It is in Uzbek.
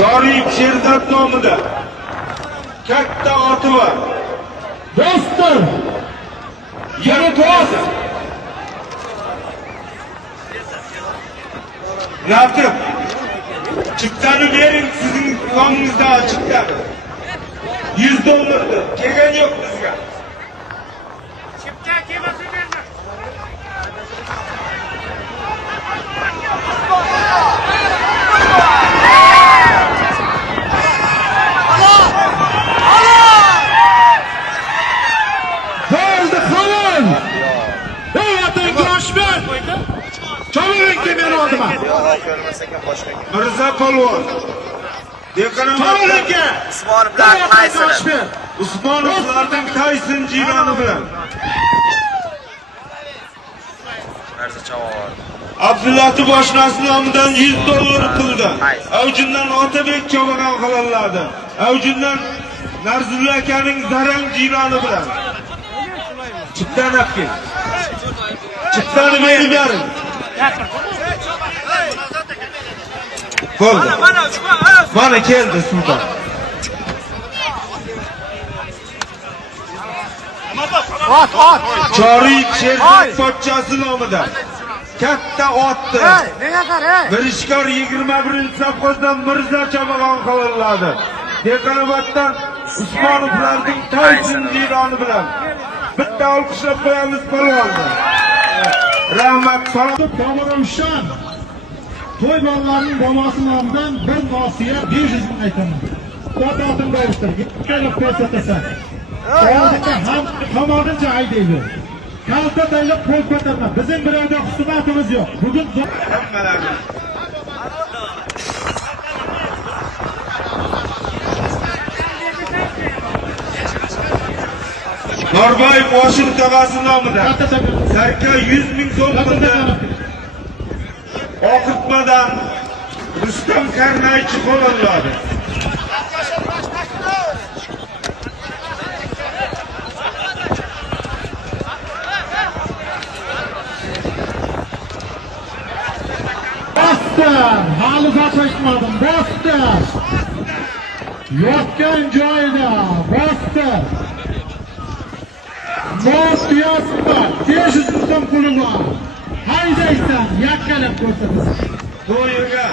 Joriy Sherzod nomida katta oti bor. Dostlar, Yana to'g'ri. Raqib, chiptani bering, sizning nomingizda chipta. $100 kelgan yo'q bizga. Chipta kelmasa berma. Bo'ldi xalon. Ey vatan kurashman. Cho'miring men oldiman. Mirza Polvon. Cho'miringga. Usmonovlar Tayson. Usmonovlarning Tayson jiloni bilan. Narsa chavoq. Abdullatif oshnasi nomidan $100 pulda. Avjundan Otabek Cho'bagan qilinadi. Avjundan Narzulla akaning Zarang jiloni bilan. Chiptan olib Chiptani berib bering. Bo'ldi. Mana keldi sulton. Joriy Sherzod pochchasi nomidan katta otdi. Mirishkor 21-safhozdan Mirza Cho'bagan qilinadi. Dekanoboddan Usmonovlarning Tayson jiloni bilan. Bitta olqishlab qo'yamiz polvonni. Rahmat, salom. To'g'ri to'y bolalarining bobosi nomidan bir nosiya 500 ming aytaman. Otatim bo'lsin, kelib ko'rsatasan. Oldinda ham tomoncha haydaydi. Kalta taylab qo'l ko'tarma. Bizning birovda husumatimiz yo'q. Bugun hammalarni Norboyev Washington tog'asi nomidan sarka 100 ming so'm pulda oqitmadan Rustam Karnaychi qo'llanadi. hali zaçlaşmadım. Bastır. Yokkan joyida. Bastır. Most yasma. 500 ming so'm puli bor. Haydaysan, yakkalab ko'rsatasan. Bu yerga